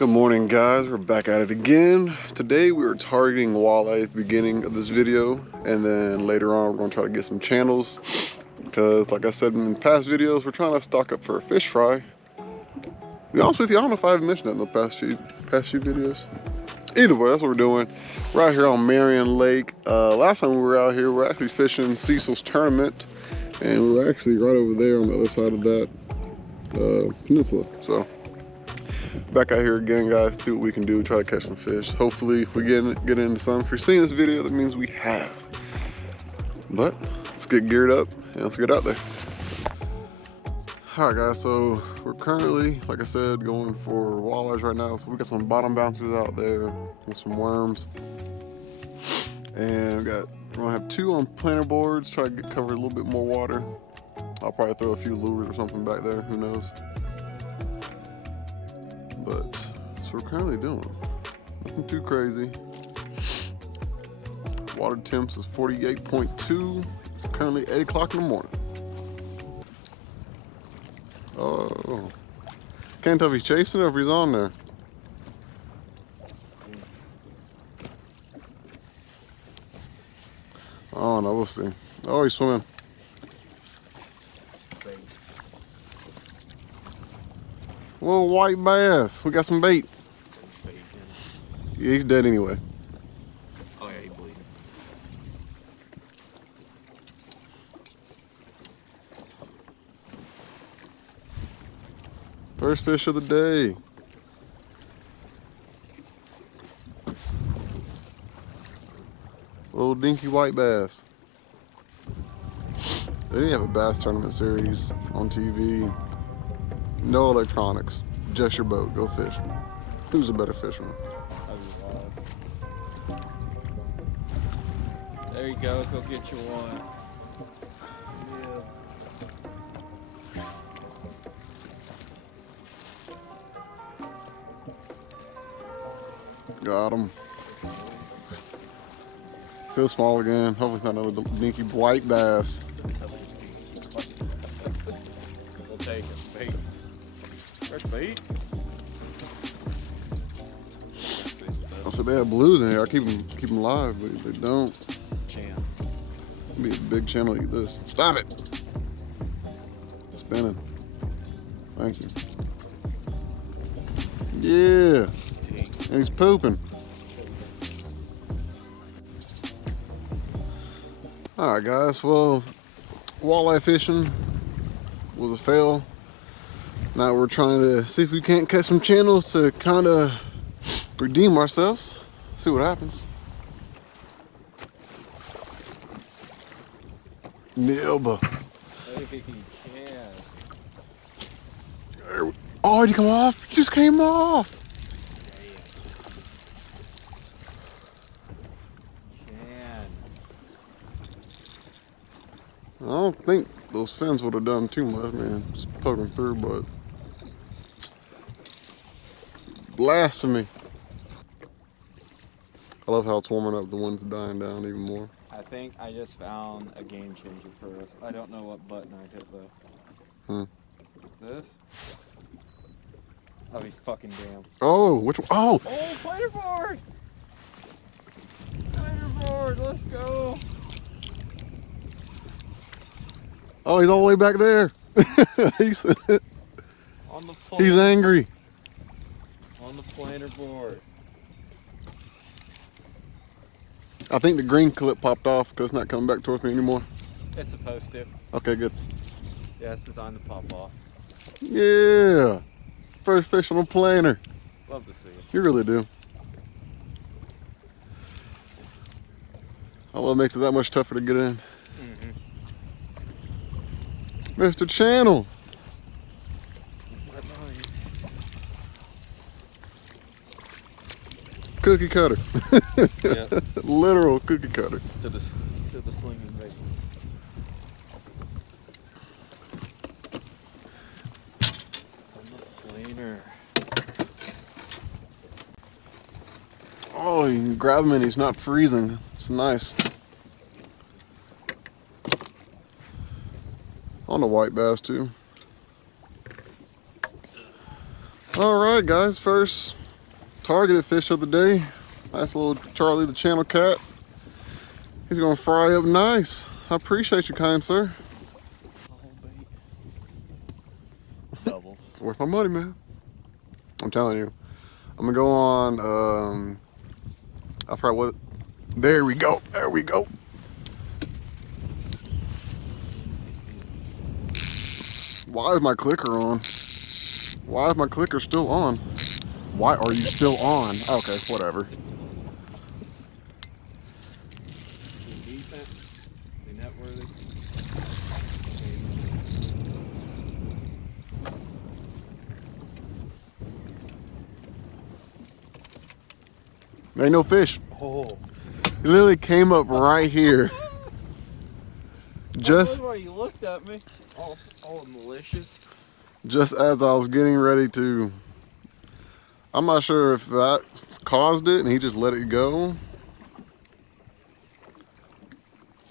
Good morning, guys. We're back at it again. Today we were targeting walleye at the beginning of this video, and then later on we're going to try to get some channels because, like I said in past videos, we're trying to stock up for a fish fry. To be honest with you, I don't know if I have mentioned that in the past few videos. Either way, that's what we're doing. We're out here on Marion Lake. Last time we were out here, we were actually fishing Cecil's tournament, and we were actually right over there on the other side of that peninsula. So back out here again, guys, see what we can do, try to catch some fish. Hopefully we get into some. If you're seeing this video, that means we have. But let's get geared up and let's get out there. All right, guys, so we're currently, like I said, going for walleyes right now. So we got some bottom bouncers out there with some worms, and we're gonna have 2 on planter boards, try to cover a little bit more water. I'll probably throw a few lures or something back there, who knows. But that's what we're currently doing. Nothing too crazy. Water temps is 48.2. It's currently 8 o'clock in the morning. Oh, can't tell if he's chasing or if he's on there. Oh no, we'll see. Oh, he's swimming. Whoa, white bass. We got some bait. Yeah, he's dead anyway. Oh yeah, he's bleeding. First fish of the day. Little dinky white bass. They didn't have a bass tournament series on TV. No electronics, just your boat, go fishing. Who's a better fisherman? There you go get your one. Yeah. Got him. Feel small again. Hopefully not another dinky white bass. We'll take it. Bait. Fresh bait. I said they have blues in here. I keep them live, but they don't. Chan. Be a big channel. Eat this. Stop it. Spinning. Thank you. Yeah. And he's pooping. All right, guys. Well, walleye fishing was a fail. Now we're trying to see if we can't catch some channels to kind of redeem ourselves. See what happens. Nilba. Oh, did he come off? He just came off. I don't think those fins would have done too much, man. Just poking through, but blasphemy. I love how it's warming up. The wind's dying down even more. I think I just found a game changer for us. I don't know what button I hit though. This? I'll be fucking damn. Oh, which one? Oh! Oh, planter board! Planter board, let's go! Oh, he's all the way back there. he's On the planter. He's angry. On the planter board. I think the green clip popped off because it's not coming back towards me anymore. It's supposed to. Okay, good. Yeah, it's designed to pop off. Yeah. First fish on a planter. Love to see it. You really do. I love it, makes it that much tougher to get in. Mr. Channel. Cookie cutter. Yeah. Literal cookie cutter. To the slinging bait. On the planer. Oh, you can grab him and he's not freezing. It's nice. On the white bass too. All right, guys, first targeted fish of the day. Nice little Charlie the channel cat. He's gonna fry up nice. I appreciate you, kind sir. Double. It's worth my money, man. I'm telling you. I'm gonna go on, I forgot what, there we go, there we go. Why is my clicker on? Why is my clicker still on? Why are you still on? Okay, whatever. Decent. Net worthy. There ain't no fish. Oh. It literally came up right here. Just why you looked at me. All malicious. Just as I was getting ready to, I'm not sure if that caused it and he just let it go.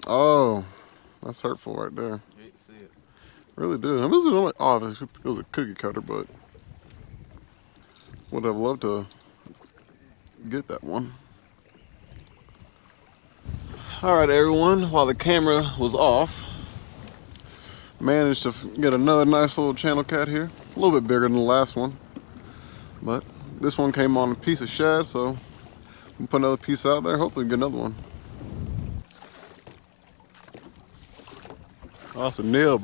Oh, that's hurtful right there. I hate to see it. Really do. I mean, it was only, oh, it was a cookie cutter, but would have loved to get that one. All right, everyone, while the camera was off, managed to get another nice little channel cat here. A little bit bigger than the last one, but this one came on a piece of shad, so we'll put another piece out there. Hopefully get another one. Oh, that's a nib.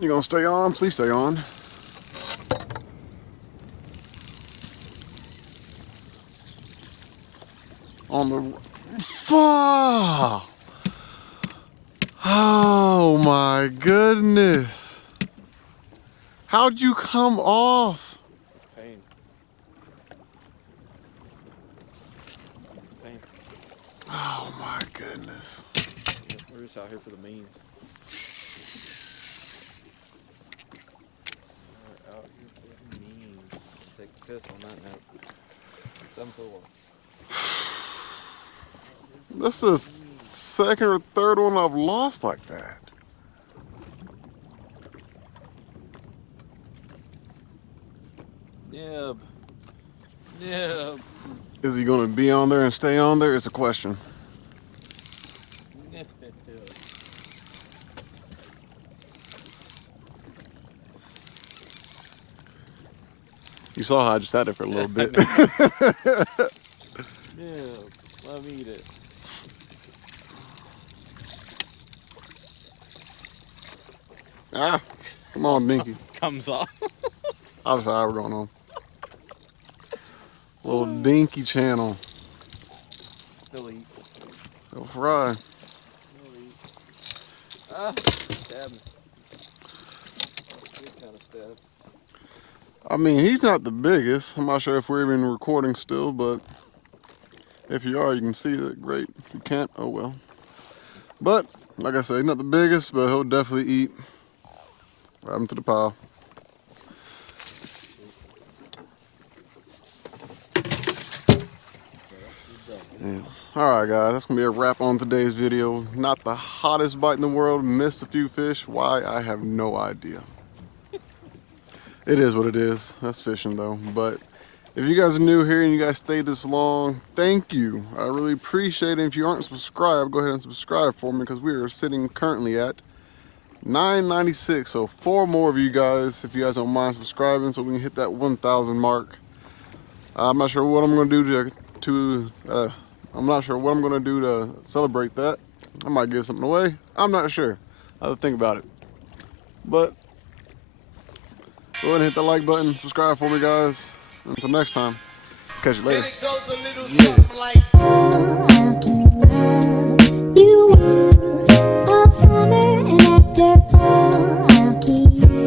You gonna stay on? Please stay on. On the... Fuck! Oh my goodness. How'd you come off? It's pain. Pain. Oh my goodness. We're just out here for the memes. We're out here for the memes. Take a piss on that note. 7-4. This is second or third one I've lost like that. Nib. Nib. Is he gonna be on there and stay on there is the question. Nib. You saw how I just sat there for a little bit. Nib. Let me eat it. Ah, come on, Dinky. Comes off. I'll just how we're going on. Little dinky channel. He'll eat. Go fry. He'll eat. Ah, stab me. Good kind of stab. I mean, he's not the biggest. I'm not sure if we're even recording still, but if you are, you can see that. Great. If you can't, oh well. But, like I said, he's not the biggest, but he'll definitely eat. Right him to the pile. Yeah. Alright guys, that's going to be a wrap on today's video. Not the hottest bite in the world, missed a few fish. Why? I have no idea. It is what it is. That's fishing though. But if you guys are new here and you guys stayed this long, thank you. I really appreciate it. If you aren't subscribed, go ahead and subscribe for me because we are sitting currently at 996. So 4 more of you guys, if you guys don't mind subscribing, so we can hit that 1,000 mark. I'm not sure what I'm going to do I'm not sure what I'm going to do to celebrate that. I might give something away. I'm not sure. I have to think about it. But go ahead and hit that like button, subscribe for me guys. Until next time, catch you later. And it goes a little something like